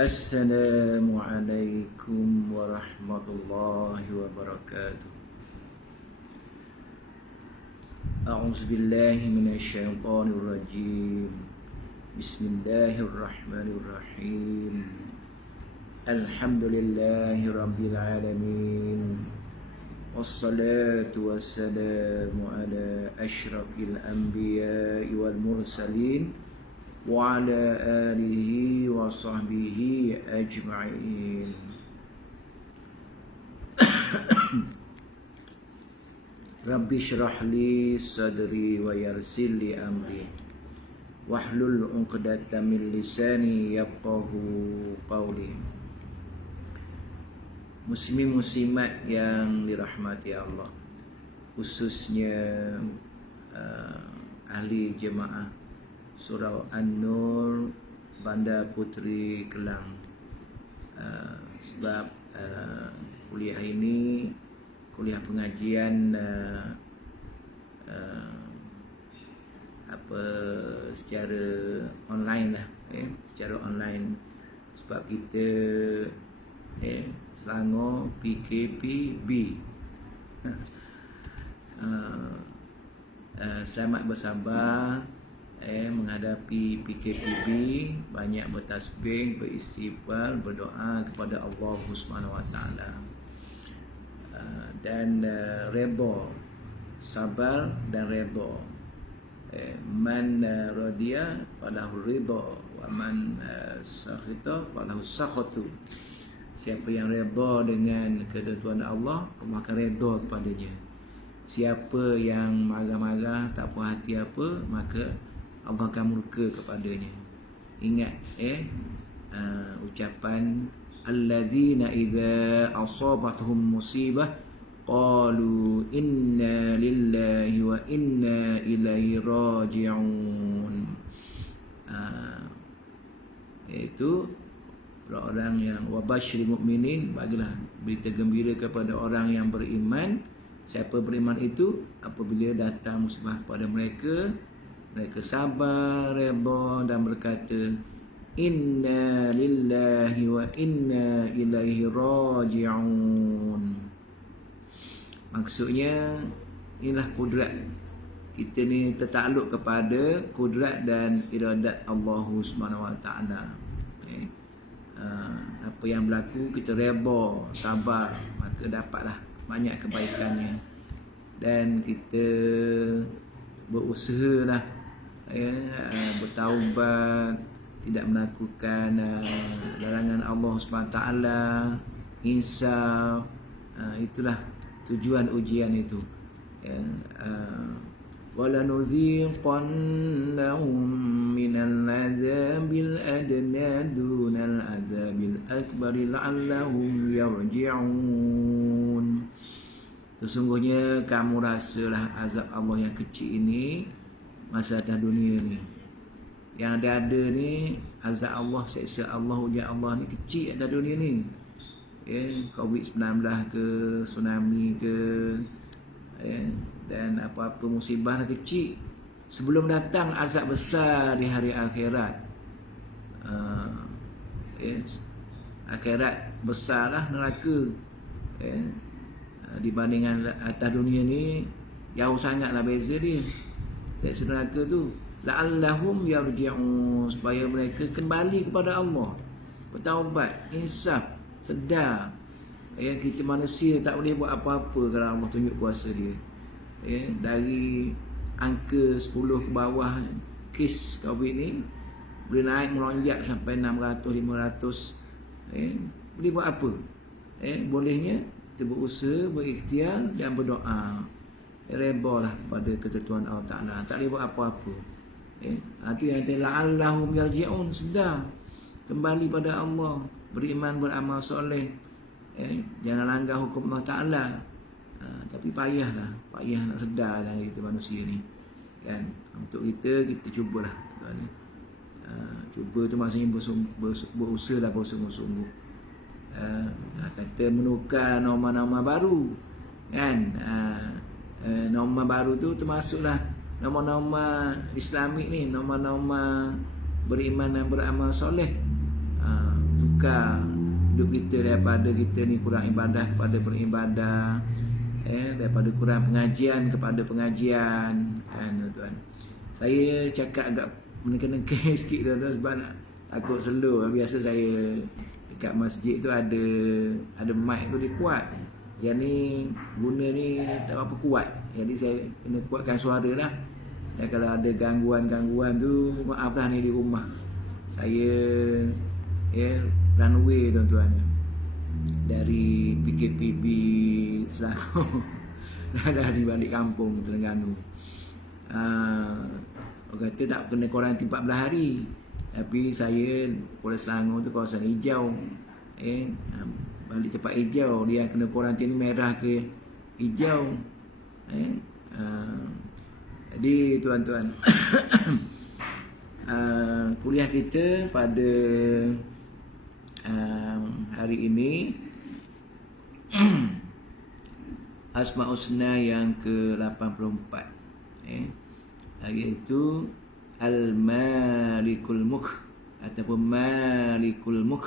Assalamualaikum warahmatullahi wabarakatuh. A'udzubillahi minasyaitonir rajim. Bismillahirrahmanirrahim. Alhamdulillahi rabbil alamin. Wassalatu wassalamu ala asyrafil anbiya'i wal mursalin wa ala alihi wa sahbihi ajma'in. Rabbi syrah li sadri wa yassir li amri wahlul 'uqdatam min lisani yafqahu qawli. Muslimin muslimat yang dirahmati Allah, khususnya ahli jemaah Surau An-Nur Bandar Puteri Kelang. Sebab kuliah ini kuliah pengajian secara online lah, secara online. Sebab kita Selangor PKPB. Selamat bersabar menghadapi PKPB, banyak bertasbih, beristighfar, berdoa kepada Allah Subhanahu Wa Taala, dan redha, sabar dan redha. Man radiya falahu ridha wa man sakhita falahu sakhatu. Siapa yang redha dengan ketentuan Allah, Allah akan redha kepadanya. Siapa yang marah-marah, tak puas hati apa, maka Allah akan murka kepadanya. Ingat ucapan allazina idza asabatuhum musibah qalu inna lillahi wa inna ilaihi raji'un. Itu orang yang wabashiril mukminin, bagilah berita gembira kepada orang yang beriman. Siapa beriman itu, apabila datang musibah kepada mereka, mereka sabar, redha dan berkata inna lillahi wa inna ilaihi raji'un. Maksudnya inilah kudrat kita ni, tertakluk kepada kudrat dan iradat Allah Subhanahu Wa Taala. Apa yang berlaku kita redha, sabar, maka dapatlah banyak kebaikannya. Dan kita berusahalah bertaubat, tidak melakukan larangan Allah Subhanahu Wa Taala, insaf. Itulah tujuan ujian itu. وَلَنُذِيقَنَّهُمْ مِنَ الْعَذَابِ الْأَدْنَى دُونَ الْعَذَابِ الْأَكْبَرِ لَعَلَّهُمْ يَرْجِعُونَ. Sesungguhnya kamu rasalah azab Allah yang kecil ini masa atas dunia ni. Yang ada ni azab Allah, seksa Allah, ujian Allah ni kecil atas dunia ni. COVID-19 ke, tsunami ke, dan apa-apa musibah kecil sebelum datang azab besar di hari akhirat. Akhirat besarlah neraka, dibandingkan atas dunia ni jauh sangatlah beza dia. Seksa neraka tu la'allahum yarji'un, supaya mereka kembali kepada Allah, bertaubat, insaf, sedar. Kita manusia tak boleh buat apa-apa kalau Allah tunjuk kuasa dia. Dari angka 10 ke bawah kes COVID ni boleh naik melonjak sampai 600, 500. Boleh buat apa? Bolehnya kita berusaha, berikhtiar dan berdoa. Redhalah kepada ketentuan Allah Ta'ala. Tak boleh buat apa-apa. Itu yang la'allahum yarji'un, sedar, kembali pada Allah, beriman, beramal soleh. Jangan langgar hukum Allah Ta'ala. Tapi payah nak sedar lah kita manusia ni, kan. Untuk kita cubalah, cuba tu maksudnya berusaha lah, bersungguh-sungguh. Kata menukar norma-norma baru, kan. Norma baru tu termasuklah norma-norma Islamik ni, norma-norma beriman dan beramal soleh. tukar hidup kita daripada kita ni kurang ibadah kepada beribadah, daripada kurang pengajian kepada pengajian, kan tuan-tuan. Saya cakap agak menekan-nekan sikit tuan-tuan sebab nak takut slow. Biasa saya dekat masjid tu ada mic tu dia kuat. Yang ni guna ni tak apa kuat. Jadi saya kena kuatkan suara lah. Dan kalau ada gangguan-gangguan tu, maaf lah ni di rumah. Saya runway tuan-tuan. Dari PKPB Selangor. Dah di balik kampung Terengganu. Orang kata tak kena kuarantin 14 hari. Tapi saya Kuala Selangor tu kawasan hijau. Balik tempat hijau. Dia kena kuarantin ni merah ke hijau. Jadi tuan-tuan, kuliah kita pada hari ini Asma Husna yang ke-84, iaitu Al-Malikul Mulk ataupun Malikul Mulk,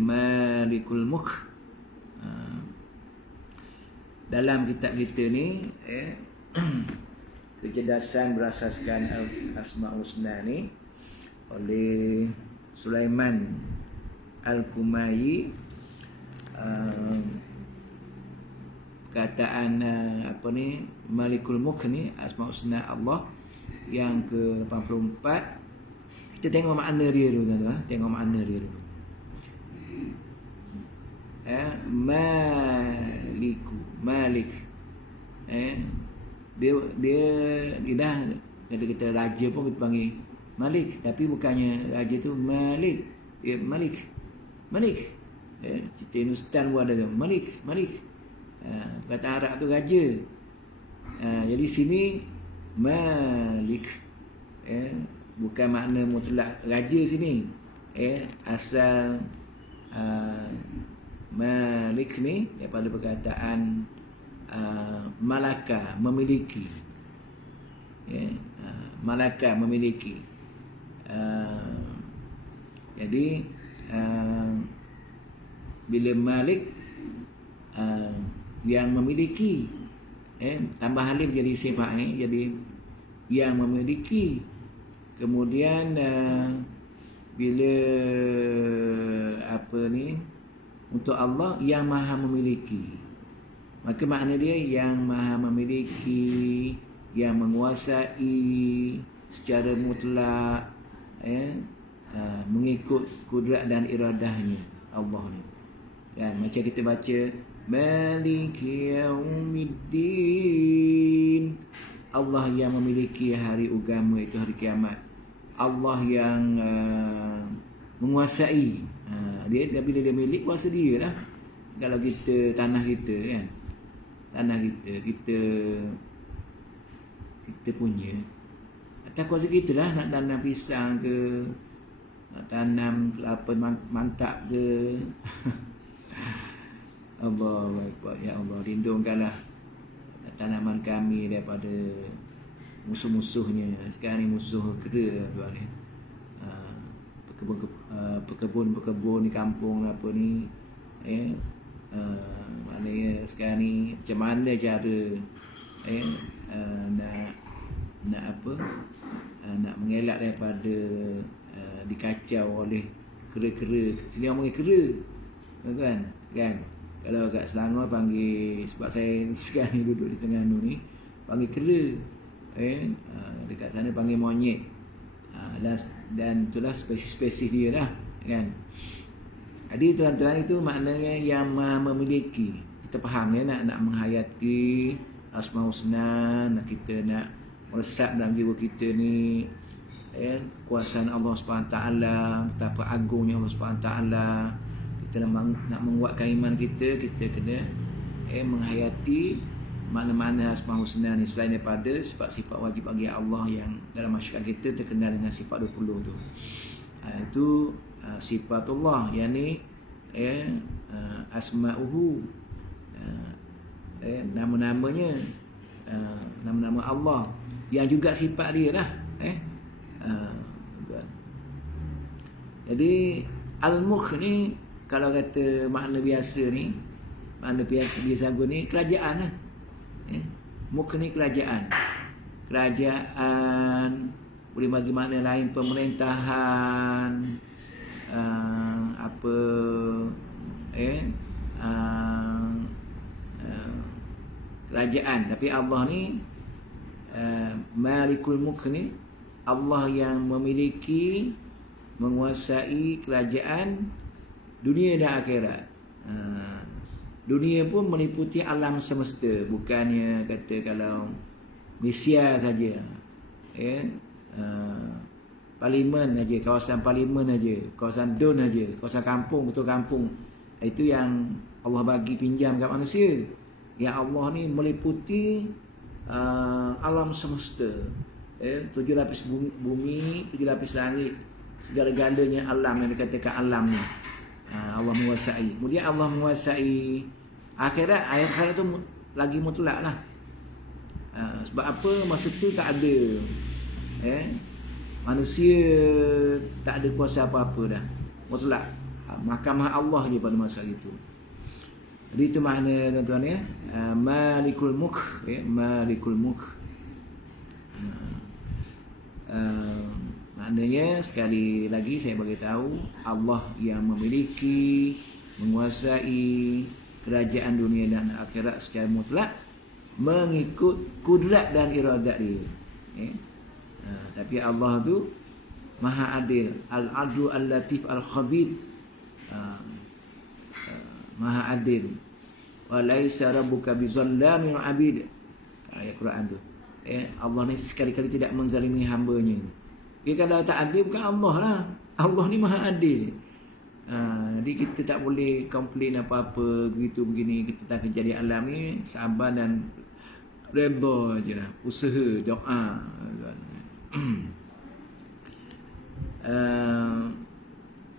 Malikul Mulk. Dalam kitab kita ni kecerdasan berasaskan Asma Husna ni oleh Sulaiman Al-Kumayi. Perkataan Malikul Mulk ni, Asma Husna Allah yang ke-84. Kita tengok makna dia dulu tuan-tuan. Tengok makna dia dulu. Malik. Dia dah kata kita raja pun kita panggil Malik, tapi bukannya raja tu Malik. Dia Malik. Kita Hindustan pun ada tu Malik. Kata Arab tu raja. Jadi sini Malik, bukan makna mutlak raja sini. Asal Malik ni daripada perkataan malaka, memiliki. Malaka, memiliki. Jadi bila Malik yang memiliki, tambah alif jadi sifat, jadi yang memiliki. Kemudian bila untuk Allah yang maha memiliki, maka makna dia yang maha memiliki, yang menguasai secara mutlak, mengikut kudrat dan iradahnya Allah ni. Kan macam kita baca Maliki Yaumiddin, Allah yang memiliki hari agama, itu hari kiamat. Allah yang menguasai. Dia bila dia milik, kuasa dia lah. Kalau kita tanah kita kan, tanah kita punya, atas kuasa kita lah. Nak tanam pisang ke, nak tanam kelapa mantap ke. Allahu Akbar. Ya Allah, lindungkanlah tanaman kami daripada musuh-musuhnya. Sekarang ni musuh kera tuan ni. Pekebun di kampung apa ni, maknanya sekarang ni macam mana cara nak mengelak daripada dikacau oleh kera-kera. Sini orang panggil kera, kan? Kalau kat Selangor panggil, sebab saya sekarang ni duduk di Terengganu ni, panggil kera. Dekat sana panggil monyet. Dan itulah spesies dia lah, kan? Jadi tuan-tuan, itu maknanya yang memiliki. Kita faham nak menghayati Asma Husna, kita nak meresap dalam jiwa kita ni kekuasaan Allah SWT, betapa agungnya Allah SWT. Kita nak menguatkan iman kita kena menghayati mana-mana Asma Husna ni, selain daripada sifat-sifat wajib bagi Allah yang dalam masyarakat kita terkenal dengan sifat 20 tu. Itu sifatullah, yakni asma'uhu, nama-namanya, nama-nama Allah yang juga sifat dia lah. Jadi al-mulk ni kalau kata makna biasa ni, makna biasa guna ni kerajaan lah. Mulk ni kerajaan. Kerajaan boleh bagi makna lain, pemerintahan, apa kerajaan. Tapi Allah ni Malikul Mulk ni Allah yang memiliki, menguasai kerajaan dunia dan akhirat. Dunia pun meliputi alam semesta, bukannya kata kalau Malaysia saja, parlimen saja, kawasan parlimen saja, kawasan DUN saja, kawasan kampung, betul kampung, itu yang Allah bagi pinjam kat manusia. Yang Allah ni meliputi alam semesta, 7 lapis bumi, 7 lapis langit, segala-galanya alam yang dikatakan alam ni. Allah menguasai. Kemudian Allah menguasai akhirat. Akhirat tu lagi mutlak lah. Sebab apa? Masa tu tak ada manusia, tak ada kuasa apa-apa dah, mutlak. Mahkamah Allah je pada masa itu. Jadi itu makna tuan-tuan ya, Malikul Mulk, Malikul Mulk. Maknanya sekali lagi saya bagi tahu, Allah yang memiliki, menguasai kerajaan dunia dan akhirat secara mutlak mengikut kudrat dan iradat dia. Tapi Allah tu Maha Adil, Al-Adlu Al-Latif Al-Khabir, Maha Adil. Wa laisa rabbuka bizallamin 'abid. Ayat Quran tu. Allah ni sekali-kali tidak menzalimi hamba-Nya. Kalau tak adil bukan Allah lah. Allah ni Maha Adil. Jadi kita tak boleh komplain apa-apa begitu begini. Kita tak kerja di alam ni, sabar dan redha je lah. Usaha, doa.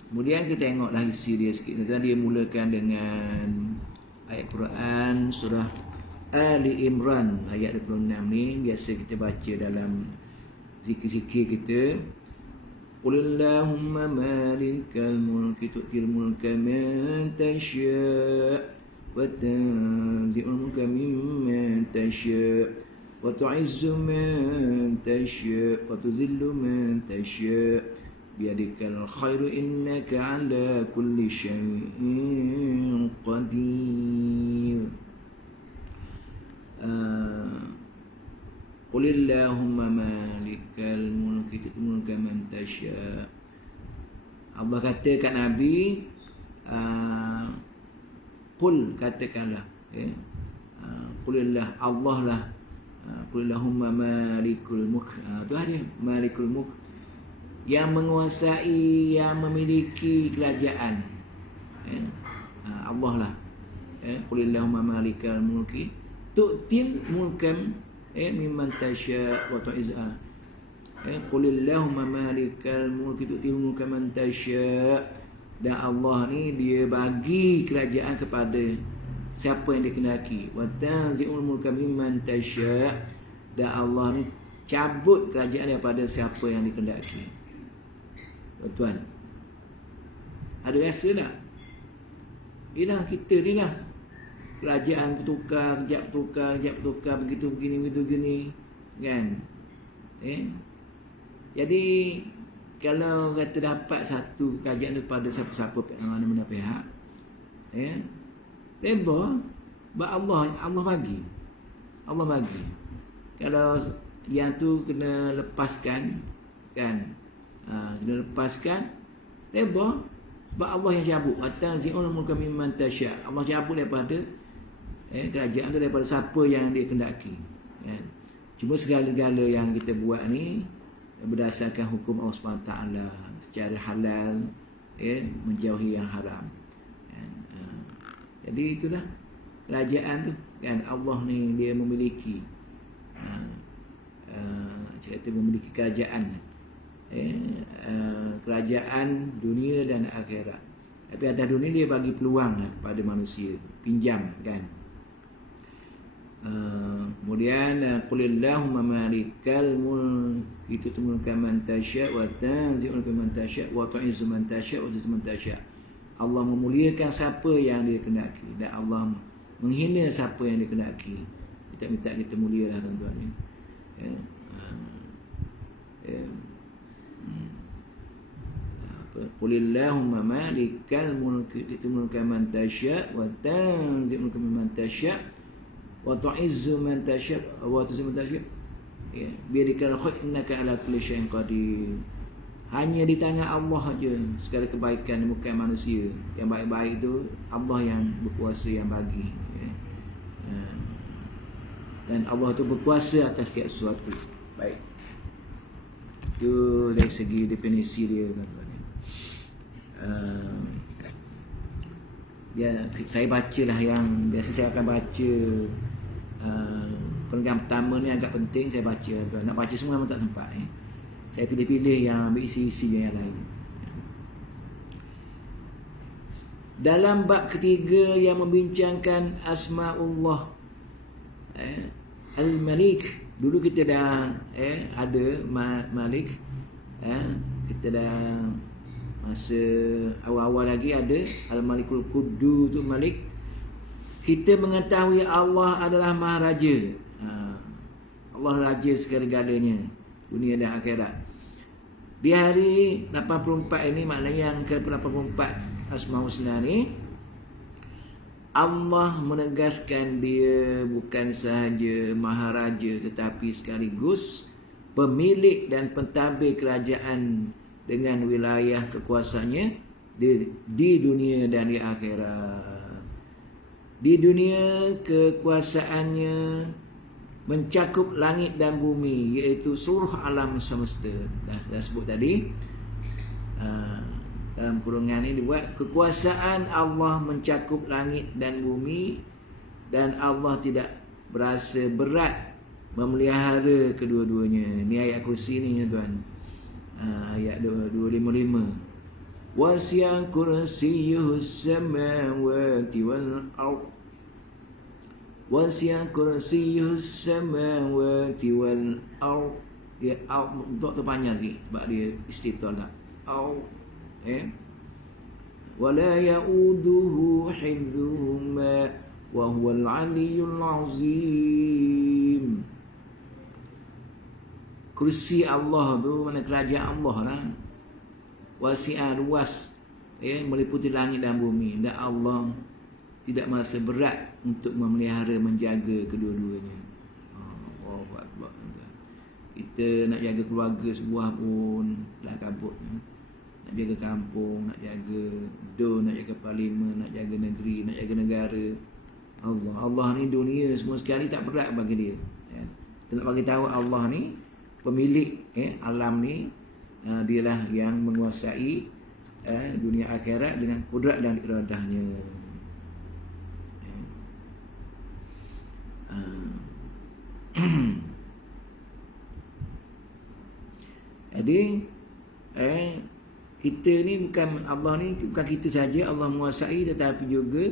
Kemudian kita tengok lagi dia sikit. Dia mulakan dengan ayat Quran surah Ali Imran ayat 26 ni biasa kita baca dalam zikir-zikir kita. Qulillahumma malikal mulki tu'til mulka man tasya' wa tanzi'ul mulka mimman tasya' wa tu'izzu man tasya' wa tuzillu man tasya' biyadikal khairu innaka 'ala kulli syai'in qadir. Qulillahumma malikal mulki tu'til mulka man tasya'. Allah kata kat Nabi, qul, katakanlah, qulillah, Allah lah, qulillahumma malikul mulk. Tu dia malikul mulk, yang menguasai, yang memiliki kerajaan. Allah lah. Qulillahumma malikal mulki tu'til mulkan mimman tasya' wa tu'izza. Qulillahumma malikal mulki tu'til mulkan man tasya'. Dan Allah ni dia bagi kerajaan kepada siapa yang dikehendaki. Wa tanzi'ul mulka mimman tasya'. Dan Allah ni cabut kerajaan daripada siapa yang dikehendaki. Tuan, ada rasa tak? Inilah kita ni lah. Kerajaan bertukar, kejap bertukar, begitu begini, begitu begini, kan? Jadi kalau kata dapat satu kerajaan daripada siapa-siapa mana-mana pihak, reba, Allah bagi. Allah bagi. Kalau yang tu kena lepaskan, kan? Kena lepaskan, reba, sebab Allah yang cabut. Watanzi'ul mulka mimman tasya'. Allah cabut daripada kerajaan tu daripada siapa yang dia kendaki. Cuma segala-gala yang kita buat ni berdasarkan hukum Allah SWT secara halal, menjauhi yang haram. Jadi itulah kerajaan tu, kan? Allah ni dia memiliki, cerita memiliki kerajaan, kerajaan dunia dan akhirat. Tapi atas dunia dia bagi peluang lah kepada manusia, pinjam, kan? Kemudian qulillahumma malikal mulki tu'til mulka man tasya wa tanzi'ul mulka man tasya wa tu'izzu man tasya wa tuzillu man tasya. Allah memuliakan siapa yang dia kehendaki dan Allah menghina siapa yang dia kehendaki. Kita minta kita mulialah tuan-tuan ya. Qulillahumma malikal mulki tu'til mulka man tasya wa tanzi'ul mulka man tasya wa tu'izzu man tasya wa tuzillu man tasya. Ya, biadikal khair innaka ala kulli syai'in qadir. Hanya di tangan Allah saja segala kebaikan, bukan manusia. Yang baik-baik itu Allah yang berkuasa yang bagi ya. Dan Allah itu berkuasa atas setiap sesuatu. Baik. Itu dari segi definisi dia tuan-tuan. Ya, saya bacalah yang biasa saya akan baca. Program pertama ni agak penting saya baca. Nak baca semua memang tak sempat Saya pilih-pilih yang ambil isi-isi yang lain. Dalam bab ketiga yang membincangkan Asma'ullah Al-Malik. Dulu kita dah ada Malik. Kita dah masa awal-awal lagi ada Al-Malikul Quddus tu Malik. Kita mengetahui Allah adalah Maharaja. Allah Raja segala-galanya, dunia dan akhirat. Di hari 84 ini, maknanya yang ke-84 Asmaul Husna ni, Allah menegaskan dia bukan sahaja Maharaja tetapi sekaligus pemilik dan pentadbir kerajaan dengan wilayah kekuasaannya di dunia dan di akhirat. Di dunia kekuasaannya mencakup langit dan bumi, iaitu seluruh alam semesta. Dah sebut tadi dalam kurungan ini dibuat kekuasaan Allah mencakup langit dan bumi, dan Allah tidak berasa berat memelihara kedua-duanya. Ni ayat kursi ni tuan. Ayat 255. Wasi'a kursiyyuhus samawati wal ardh. Wasi'a kursiyyuhus samawati wal ardh. Dia untuk terpanjang lagi sebab dia istitalah. Wala ya'uduhu hifdhuhuma wa huwal 'aliyyul 'azim. Kursi Allah tu mana kerajaan Allah lah. Wasi'ah, luas, meliputi langit dan bumi. Dan Allah tidak merasa berat untuk memelihara, menjaga kedua-duanya. Allahu Akbar. Kita nak jaga keluarga sebuah pun dah kabut. Nak jaga kampung, nak jaga DUN, nak jaga parlimen, nak jaga negeri, nak jaga negara. Allah ni dunia semua sekali tak berat bagi dia. Kita nak bagi tahu Allah ni pemilik alam ni, dialah yang menguasai dunia akhirat dengan kudrat dan iradahnya. Jadi kita ni bukan, Allah ni bukan kita saja Allah menguasai, tetapi juga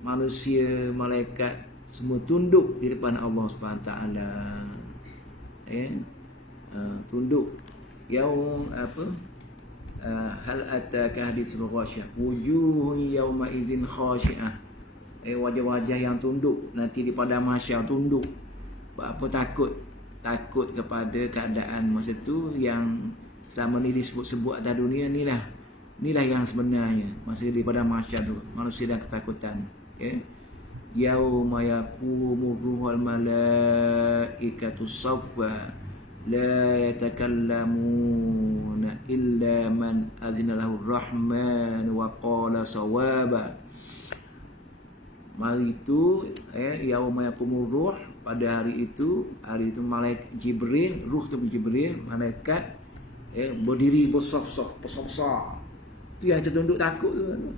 manusia, malaikat semua tunduk di depan Allah SWT. Tunduk. Yaum hal ataka hadithul ghasyah wujuhun yawma idzin khashi'ah. Wajah-wajah yang tunduk nanti di padang mahsyar, tunduk. Apa takut kepada keadaan masa tu yang selama ni disebut-sebut atas dunia. Inilah yang sebenarnya masa di padang mahsyar tu, manusia dah ketakutan. Yauma yaqumu ruhul malaikatu saffa la yatakallamuna illa man azina lahu rahman wa qala sawaba. Mari itu yauma yaqumu ruh, pada hari itu malaikat Jibril, ruh tu Jibril, malaikat berdiri besar-besar. Tu yang tertunduk takut tu.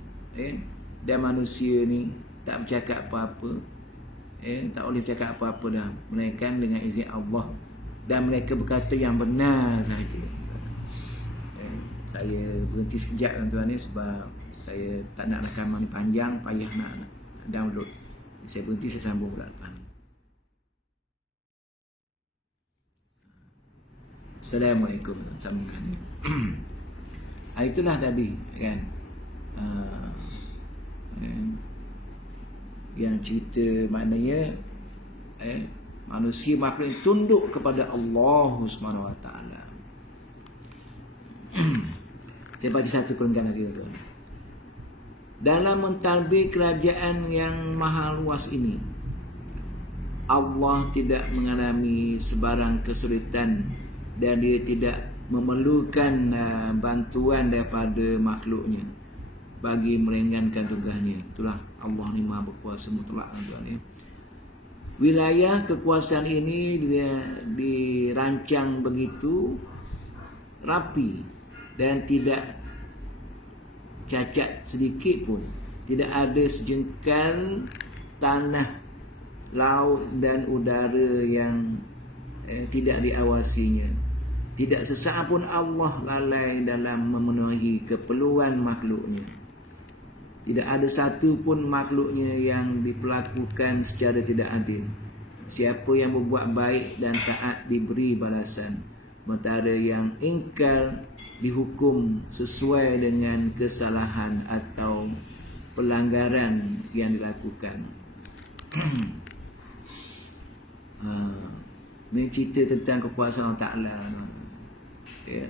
Dan manusia ni tak bercakap apa-apa, tak boleh bercakap apa-apa dah, melainkan dengan izin Allah, dan mereka berkata yang benar saja. Saya berhenti sekejap tuan-tuan ni sebab saya tak nak rakaman panjang, payah nak download. Saya berhenti, saya sambung pula depan. Assalamualaikum. Sambungkan. Itulah tadi kan. Yang cerita maknanya manusia makhluk yang tunduk kepada Allah Subhanahu Wa Taala. Saya baca satu perenggan lagi tu. Dalam mentadbir kerajaan yang maha luas ini, Allah tidak mengalami sebarang kesulitan dan dia tidak memerlukan bantuan daripada makhluknya bagi meringankan tugasnya. Itulah Allah ni maha berkuasa mutlak, tuan ya. Wilayah kekuasaan ini dia dirancang begitu rapi dan tidak cacat sedikit pun. Tidak ada sejengkal tanah, laut dan udara yang tidak diawasinya. Tidak sesaat pun Allah lalai dalam memenuhi keperluan makhluknya. Tidak ada satu pun makhluknya yang diperlakukan secara tidak adil. Siapa yang berbuat baik dan taat diberi balasan, sementara yang ingkar dihukum sesuai dengan kesalahan atau pelanggaran yang dilakukan. Ini cerita tentang kekuasaan Allah Ta'ala.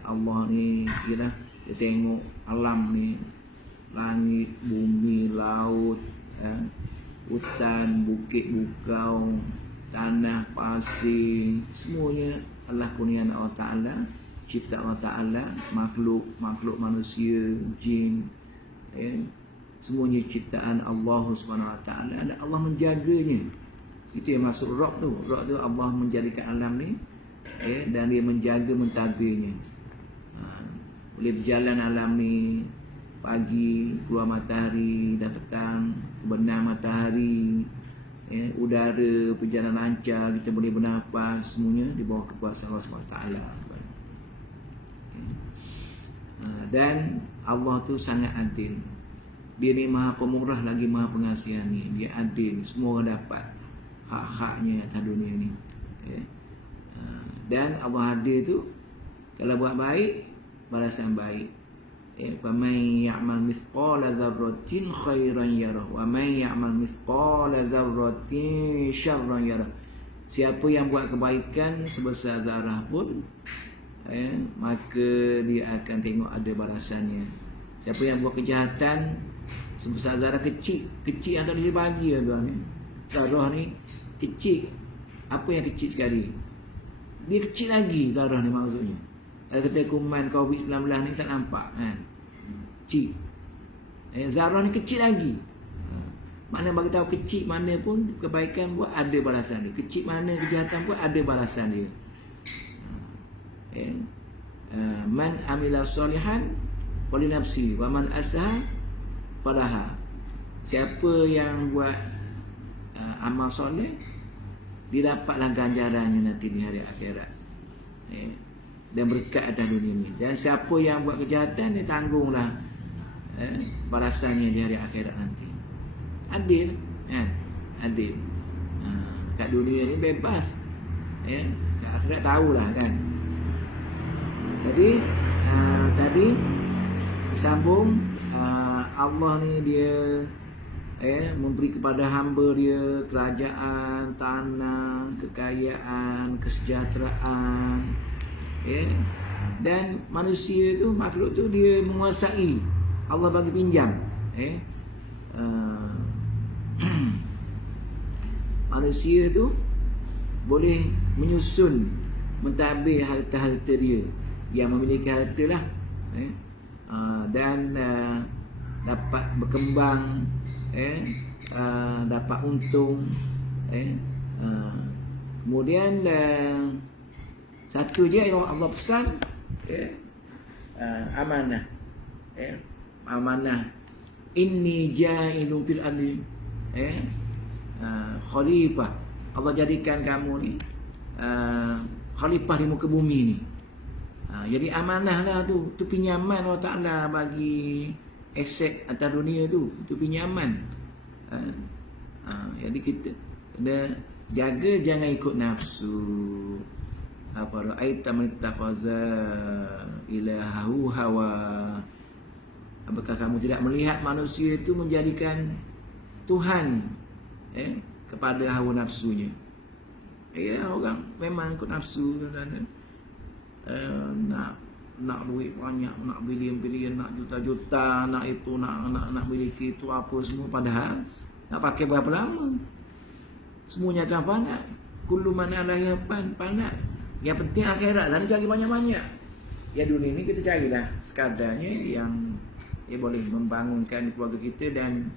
Allah ni dia tengok alam ni, langit, bumi, laut, hutan, bukit, bukau, tanah, pasir, semuanya adalah kurniaan Allah Ta'ala, cipta Allah Ta'ala, makhluk manusia, jin, semuanya ciptaan Allah Subhanahu Wa Ta'ala, dan Allah menjaganya. Itu yang masuk Rabb tu. Rabb tu Allah menjadikan alam ni, dan dia menjaga mentadbirnya. Boleh berjalan alam ni, pagi keluar matahari, dah petang berbenam matahari, udara berjalan lancar, kita boleh bernafas, semuanya di bawah kekuasaan Allah SWT. Dan Allah tu sangat adil. Dia ni maha pemurah lagi maha pengasihan ni. Dia adil, semua orang dapat hak-haknya atas dunia ni. Dan Allah adil tu, kalau buat baik, balasan baik. Faman ya'mal mithqala dzarratin khairan yarah wa man ya'mal mithqala dzarratin syarran yarah. Siapa yang buat kebaikan sebesar zarah pun, maka dia akan tengok ada balasannya. Siapa yang buat kejahatan sebesar zarah kecil yang tak boleh dibagi, tuan ni. Zarah ni kecil. Apa yang kecil sekali? Dia kecil lagi zarah ni maksudnya. Kalau kata kuman COVID-19 ni tak nampak kan? Kecil. Zarah ni kecil lagi. Mana bagi tahu kecil mana pun kebaikan buat ada balasan dia. Kecil mana kejahatan pun ada balasan dia. Man amila solihan wali nafsi wa man asaha falaha. Siapa yang buat amal soleh, dia dapatlah ganjarannya nanti di hari akhirat. Dan berkat atas dunia ni. Dan siapa yang buat kejahatan, dia tanggunglah balasannya di hari akhirat nanti. Adil, adil. Kat dunia ni bebas, kat akhirat tahulah kan. Jadi tadi disambung, Allah ni dia memberi kepada hamba dia kerajaan, tanah, kekayaan, kesejahteraan, dan manusia tu, makhluk tu dia menguasai. Allah bagi pinjam, manusia tu boleh menyusun, mentadbir harta-harta dia, yang memiliki harta lah, dan dapat berkembang, dapat untung, kemudian satu je yang Allah pesan, amanah, amanah. Inni ja'ilun fil ardi khalifah. Allah jadikan kamu ni khalifah di muka bumi ni. Jadi amanah lah tu. Tu pinjaman Allah Ta'ala bagi aset atas dunia tu. Itu pinjaman. Jadi kita kena jaga jangan ikut nafsu. Apa ra'aita man ittakhadha ilahahu hawa. Apakah kamu tidak melihat manusia itu menjadikan Tuhan kepada hawa nafsunya? Orang memang ikut nafsu dan nak duit banyak, nak bilion-bilion, nak juta-juta, nak itu, nak miliki itu apa semua, padahal nak pakai berapa lama? Semuanya akan panat. Kullu man 'alaiha panat. Yang penting akhirat dan cari banyak-banyak. Ya dunia ni kita carilah sekadarnya yang boleh membangunkan keluarga kita dan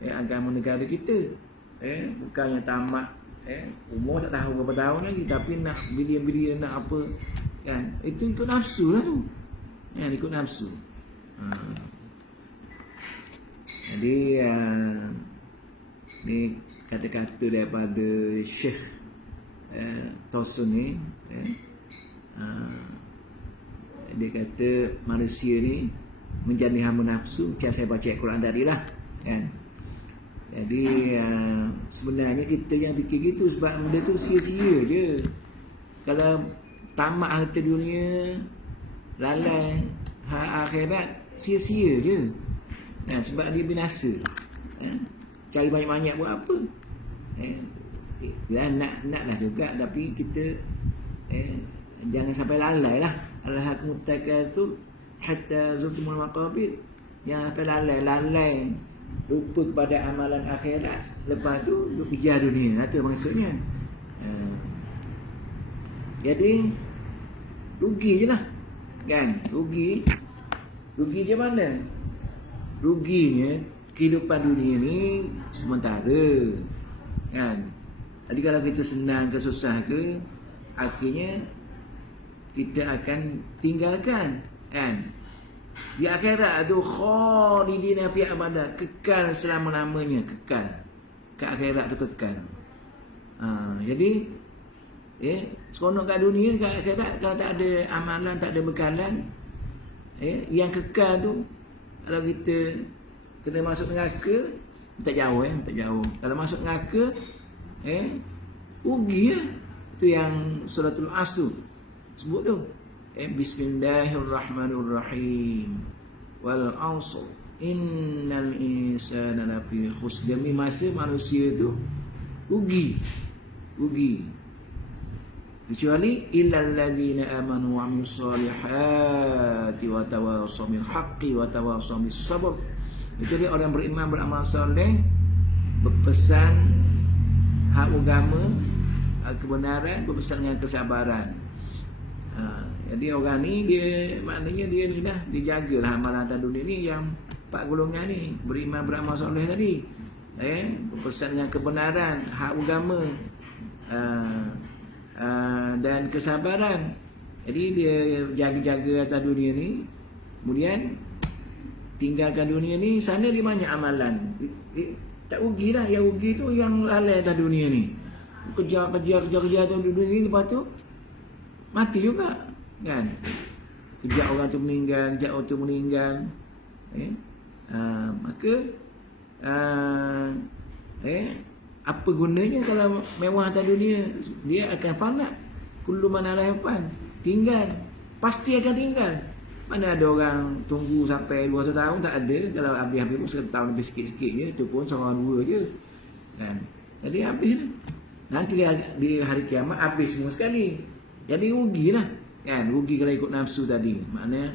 agama negara kita. Bukannya tamat umur tak tahu berapa tahun lagi tapi nak bilion-bilion, nak apa kan. Itu ikut nafsu lah tu. Ikut nafsu. Jadi ni kata-kata daripada Syekh Tosun ni, dia kata manusia ni menjadi hamba nafsu. Kan saya baca Al-Quran tadi lah kan. Jadi sebenarnya kita yang fikir gitu sebab benda tu sia-sia je. Kalau tamat harta dunia, lalai akhirat, sia-sia je. Sebab dia binasa. Cari banyak-banyak buat apa? Naklah juga, tapi kita jangan sampai lalai lah. Alhaakumut takatsur hatta zurtumul maqabir. Jangan sampai lalai lupa kepada amalan akhirat, lepas tu kejar dunia. Itu maksudnya. Jadi rugi je lah kan. Rugi je mana? Ruginya kehidupan dunia ni sementara kan. Jadi kalau kita senang ke susah ke, akhirnya kita akan tinggalkan kan. Di akhirat tu khalidina fi abada, kekal selama-lamanya, kekal. Ke akhirat tu kekal. Jadi seronok kat dunia, kat akhirat kalau tak ada amalan, tak ada bekalan, yang kekal tu kalau kita kena masuk neraka, tak jauh tak jauh. Kalau masuk neraka rugi ya. Itu yang suratul Asr tu sebut tu. Bismillahirrahmanirrahim. Wal 'asr innal insana lafi khusr. Demi masa manusia tu rugi. Kecuali illal ladzina amanu wa 'amilus solihati wa tawassaw bil haqqi wa tawassaw bis sabr. Itu dia orang beriman, beramal soleh, berpesan hak agama, kebenaran, berpesan dengan kesabaran. Jadi orang ni dia maknanya dia ni dah dijagalah amalan dan dunia ni, yang 4 golongan ni, beriman, beramal soleh tadi, berpesan dengan kebenaran, hak agama, dan kesabaran. Jadi dia jaga-jaga atas dunia ni, kemudian tinggalkan dunia ni, sana dia banyak amalan. Tak rugilah. Yang rugi tu yang lalai atas dunia ni, kerja atas dunia ni, lepas tu mati juga kan. Kejap orang tu meninggal, kejap orang tu meninggal. Maka apa gunanya kalau mewah atas dunia? Dia akan fana. Kullu man 'alaiha fan. Tinggal. Pasti akan tinggal. Mana ada orang tunggu sampai 200 tahun? Tak ada. Kalau habis-habis pun 1 tahun lebih sikit-sikit je. Itu pun seorang dua je kan. Jadi habis lah. Nanti di hari kiamat habis semua sekali. Jadi rugilah kan. Rugi kalau ikut nafsu tadi. Maknanya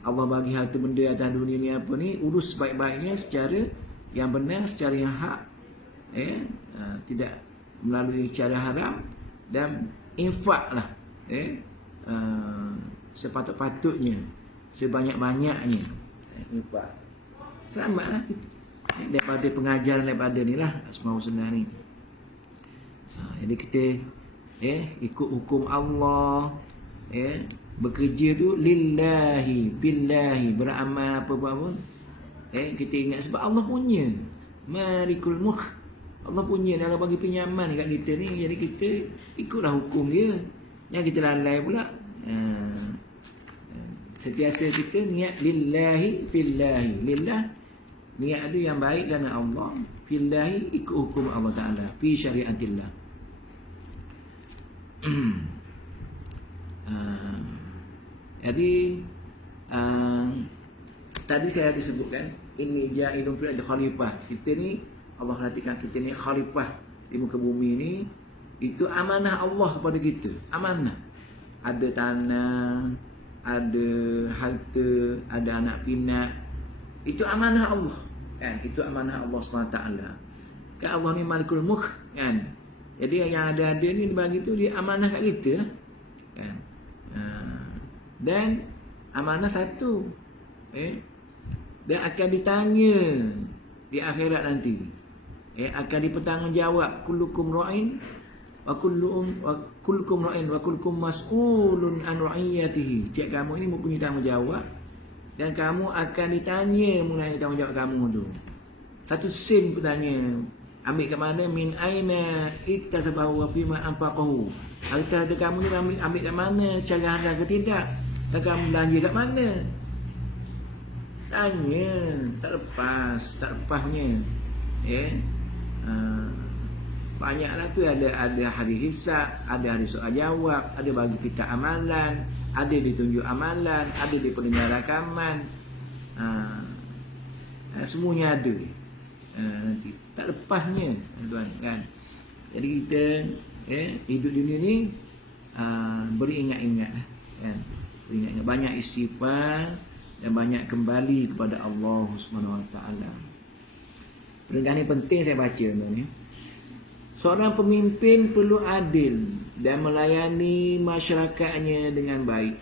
Allah bagi harta benda atas dunia ni apa ni, urus baik-baiknya secara yang benar, secara yang hak, tidak melalui cara haram, dan infaklah sepatut-patutnya, sebanyak-banyaknya infak. Selamatlah daripada pengajaran daripada ni lah Asmaul Husna ni. Jadi kita ikut hukum Allah, bekerja tu lillahi billahi, beramal apa-apa, kita ingat sebab Allah punya Malikul Mulk. Allah punya, dia bagi pinjaman kat kita ni. Jadi kita ikutlah hukum dia. Yang kita lalai pula, sentiasa kita niat lillahi billahi. Lillah Niat tu yang baik kerana Allah, fillahi, ikut hukum Allah Ta'ala, fi syariatillah. Jadi tadi saya disebutkan ini ja'ilun fil ardi khalifah. Kita ni Allah nantikan kita ni khalifah di muka bumi ni. Itu amanah Allah kepada kita. Amanah. Ada tanah, ada harta, ada anak pinak. Itu amanah Allah. Kan? Itu amanah Allah SWT. Kan Allah ni Malikul Mulk, kan? Jadi yang ada-ada ni bagi tu dia amanah kat kita, kan? Dan amanah satu, dan akan ditanya di akhirat nanti. Akan dipertanggungjawab, kullukum ra'in wa kullukum ra'in wa kullukum mas'ulun an ra'iyatihi. Setiap kamu ini mempunyai tanggungjawab dan kamu akan ditanya mengenai tanggungjawab kamu tu. Satu sen bertanya, ambil kat mana, min aina iktasabahu wa fima anfaqahu. Harta kamu ni ambil kat mana, cara halal ke tidak, dan kamu belanja kat mana. Tanya, tak lepasnya. Banyaklah tu, ada hari hisab, ada hari soal jawab, ada bagi kita amalan, ada ditunjuk amalan, ada diperindah rakaman. Semuanya ada. Nanti tak lepasnya, tuan, kan. Jadi kita hidup dunia ni beringat-ingat, kan. Beringat-ingat, banyak istighfar dan banyak kembali kepada Allah Subhanahu Wa Taala. Perenggan ni penting saya baca ni. Seorang pemimpin perlu adil dan melayani masyarakatnya dengan baik.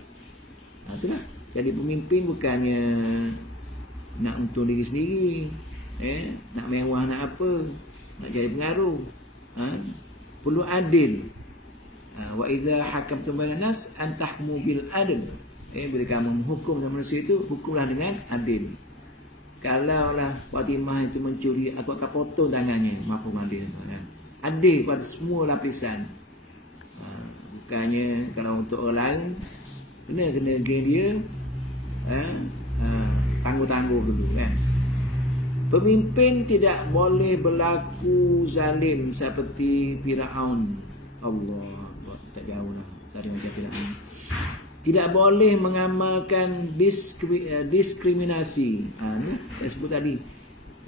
Itulah. Jadi pemimpin bukannya nak untung diri sendiri, nak mewah, nak apa, nak jadi pengaruh. Perlu adil. Wa idza hakamtum bainan nas an tahmu bil adl. Bila kamu menghukum dengan manusia itu, hukumlah dengan adil. Kalaulah Fatimah itu mencuri, aku akan potong tangannya, maafkan adil. Adil pada semua lapisan. Bukannya kalau untuk orang lain kena geng dia, tangguh-tangguh dulu, kan. Pemimpin tidak boleh berlaku zalim seperti Firaun. Allah, tak jauh lah tadi macam Firaun. Tidak boleh mengamalkan diskriminasi. Ni saya sebut tadi.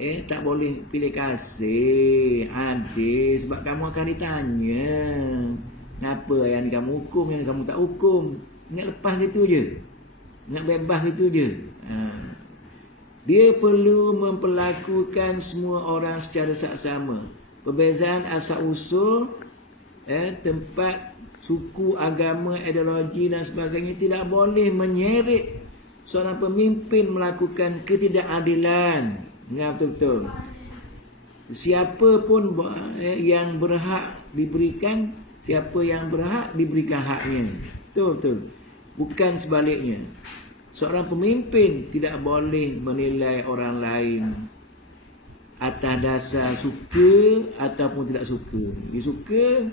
Tak boleh pilih kasih, adil, sebab kamu akan ditanya. Kenapa yang kamu hukum, yang kamu tak hukum? Ingat lepas itu je. Ingat bebas itu je. Dia perlu memperlakukan semua orang secara saksama. Perbezaan asal usul, tempat, suku, agama, ideologi dan sebagainya tidak boleh menyeret seorang pemimpin melakukan ketidakadilan. Ingat betul-betul. Siapa pun yang berhak diberikan, siapa yang berhak diberikan haknya. Betul-betul. Bukan sebaliknya. Seorang pemimpin tidak boleh menilai orang lain atas dasar suka ataupun tidak suka. Dia suka,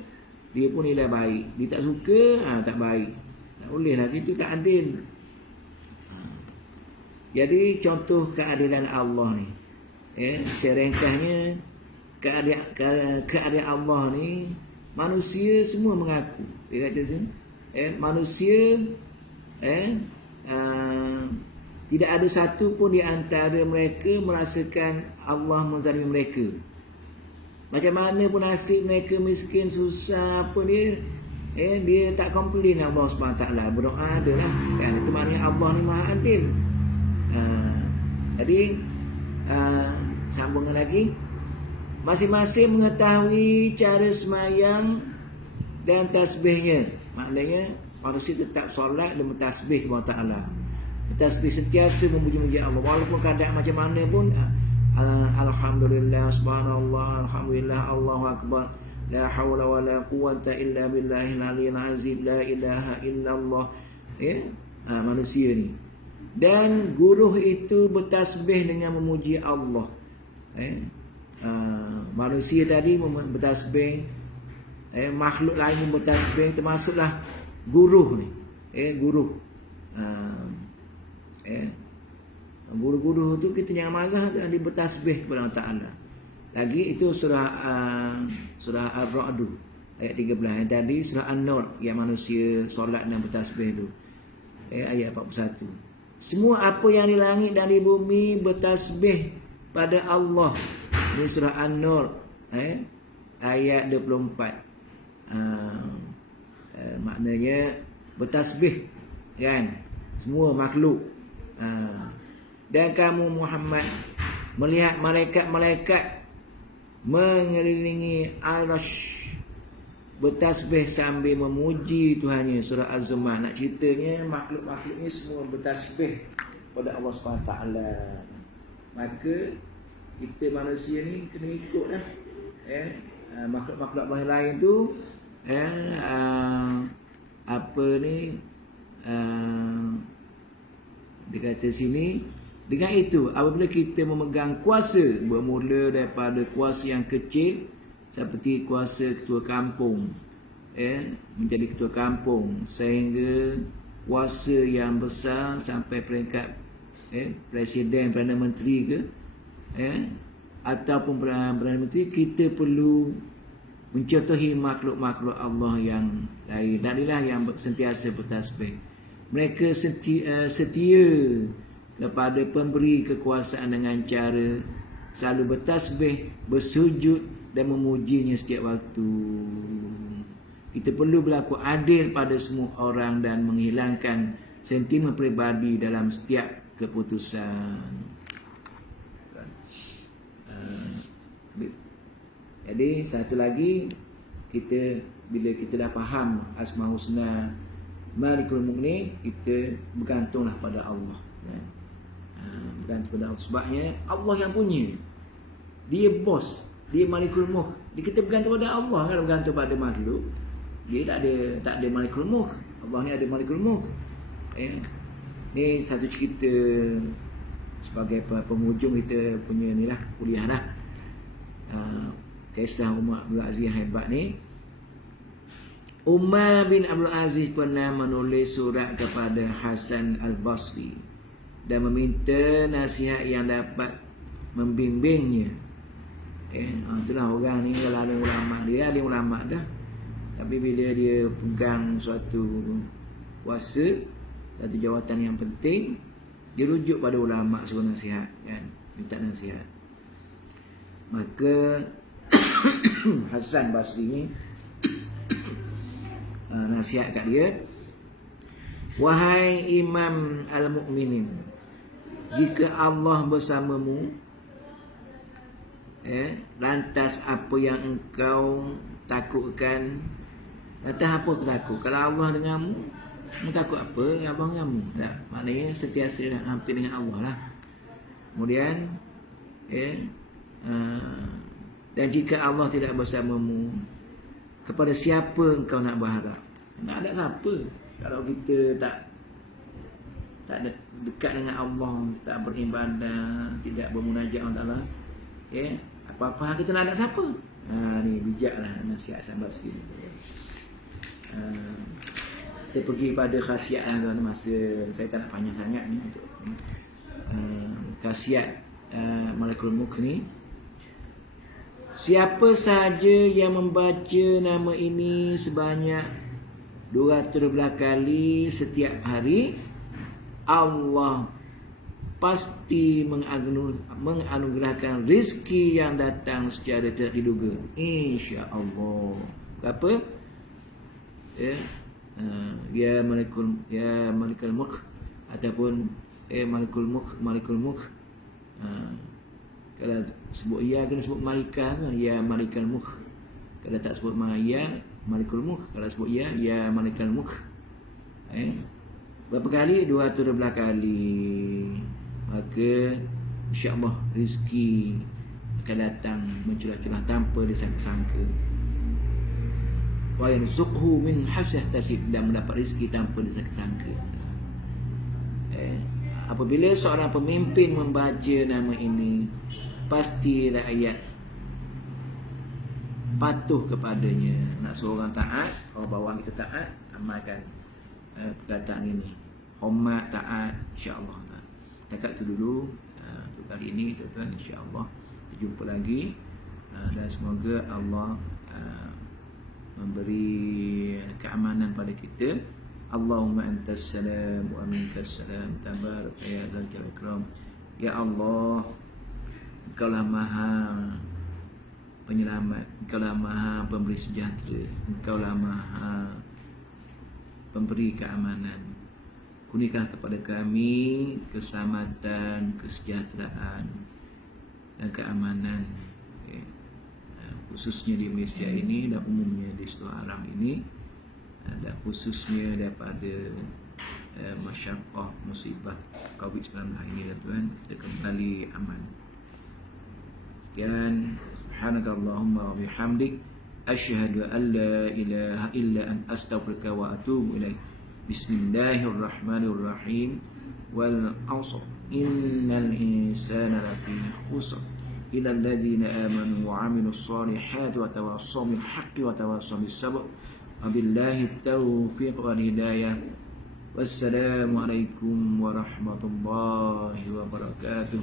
dia pun nilai baik. Dia tak suka, tak baik. Tak boleh lah, itu tak adil. Jadi contoh keadilan Allah ni, secara ringkasnya, keadilan Allah ni, manusia semua mengaku. Dia kata sini, manusia tidak ada satu pun di antara mereka merasakan Allah menzalimi mereka. Macam mana pun nasib mereka, miskin, susah, apa dia, dia tak komplain Allah SWT. Berdoa adalah, kan? Itu maknanya Allah ni maha adil. Jadi sambungan lagi, masing-masing mengetahui cara semayang dan tasbihnya. Maknanya manusia tetap solat dan bertasbih kepada Ta'ala. Bertasbih sentiasa memuji-muji Allah, walaupun keadaan macam mana pun. Alhamdulillah, subhanallah, alhamdulillah, Allahu akbar, la hawla wa la quwwata illa billahil aliyyil azim, la ilaha illallah. Manusia ni. Dan guru itu bertasbih dengan memuji Allah. Manusia tadi bertasbih, makhluk lain pun bertasbih, termasuklah guru ni. Guru. Guru-guru tu kita jangan marah dan bertasbih kepada Allah Ta'ala. Lagi itu surah Ar-Ra'd ayat 13. Yang tadi surah An-Nur yang manusia solat dan bertasbih tu. Ayat 41. Semua apa yang di langit dan di bumi bertasbih pada Allah. Ini surah An-Nur ayat 24. Maknanya bertasbih kan semua makhluk. Dan kamu Muhammad melihat malaikat-malaikat mengelilingi Al-Arsh bertasbih sambil memuji Tuhannya. Surah Az-Zumar. Nak ceritanya makhluk-makhluk ni semua bertasbih pada Allah SWT. Maka kita manusia ni kena ikut lah makhluk-makhluk Allah lain tu apa ni dia kata sini, dengan itu apabila kita memegang kuasa, bermula daripada kuasa yang kecil seperti kuasa ketua kampung menjadi ketua kampung, sehingga kuasa yang besar sampai peringkat presiden, Perdana Menteri ke ataupun Perdana Menteri, kita perlu mencontohi makhluk-makhluk Allah yang lain. Dan inilah yang sentiasa bertasbih. Mereka setia kepada pemberi kekuasaan dengan cara selalu bertasbih, bersujud dan memujinya setiap waktu. Kita perlu berlaku adil pada semua orang dan menghilangkan sentimen peribadi dalam setiap keputusan. Jadi satu lagi, bila kita dah faham Asmaul Husna, Malikul Mulk ni, kita bergantunglah pada Allah. Bergantung pada Allah. Sebabnya Allah yang punya, dia bos, dia Malikul Mulk. Kita bergantung pada Allah. Kalau bergantung pada makhluk, dia tak ada Malikul Mulk. Allah ni ada Malikul Mulk. Ni satu cerita sebagai penghujung kita punya ni lah, kuliah lah. Kisah Umar Abdul Aziz yang hebat ni. Umar bin Abdul Aziz pernah menulis surat kepada Hasan Al-Basri dan meminta nasihat yang dapat membimbingnya. Itulah orang ni, kalau ada ulama, dia ada ulama dah, tapi bila dia pegang suatu kuasa, satu jawatan yang penting, dia rujuk pada ulama suruh nasihat kan, minta nasihat. Maka Hasan Basri ni nasihat kat dia, wahai Imam Al-Mu'minin, jika Allah bersamamu, lantas apa yang engkau takutkan? Lantas apa kau takut? Kalau Allah denganmu, kamu takut apa? Abang kamu tak? Maknanya sentiasa hampir dengan Allah lah. Kemudian dan jika Allah tidak bersamamu, kepada siapa engkau nak berharap? Tak ada siapa. Kalau kita tak dekat dengan Allah, tak beribadah, tidak bermunajat Allah Ta'ala, apa-apa kita nak ada siapa? Ni bijaklah nasihat Hasan Basri. Kita pergi pada khasiat lah, masa saya tak nak panjang sangat ni untuk khasiat Malikul Mulk ni. Siapa sahaja yang membaca nama ini sebanyak 212 kali setiap hari, Allah pasti menganugerahkan rezeki yang datang secara tidak diduga, insya-Allah. Apa? Ya Malikul Mulk ataupun Malikul Mulk. Kalau sebut ya, kena sebut Malika kan, ya Malikul Mulk. Kalau tak sebut ya Malikul Mulk, kalau sebut ya Malikul Mulk. Berapa kali? 212 kali. Maka insya-Allah rezeki akan datang mencurah-curah tanpa disangka-sangka. Wa yarzuqhu min hasyah tasib, dan mendapat rezeki tanpa disangka-sangka. Apabila seorang pemimpin membaca nama ini, pasti rakyat patuh kepadanya. Nak seorang taat, kalau bawang kita taat, amalkan perkataan ini. Hormat, taat, insya-Allah. Dekat tu dulu untuk kali ini tuan-tuan, insya-Allah berjumpa lagi dan semoga Allah memberi keamanan pada kita. Allahumma antas salam wa minkas salam, tabarak ya dzal jalali wal ikram. Ya Allah, Engkaulah Maha Penyelamat, Engkaulah Maha Pemberi sejahtera, Engkaulah Maha Pemberi keamanan. Kurniakanlah kepada kami keselamatan, kesejahteraan dan keamanan, khususnya di Malaysia ini dan umumnya di seluruh alam ini, dan khususnya daripada masyarakat musibah COVID-19 ini, tuan, kita kembali aman. Dan subhanakallahumma wa bihamdik, asyhadu an la ilaha illa anta, astaghfiruka wa atubu ilaik. Bismillahirrahmanirrahim. Wal 'asr, innal insana lafi khusr, illa alladzina amanu wa 'amilus solihati wa tawassaw bil haqqi wa tawassaw bis sabr. Wabillahi taufiq wal hidayah. Wassalamu alaikum warahmatullahi wabarakatuh.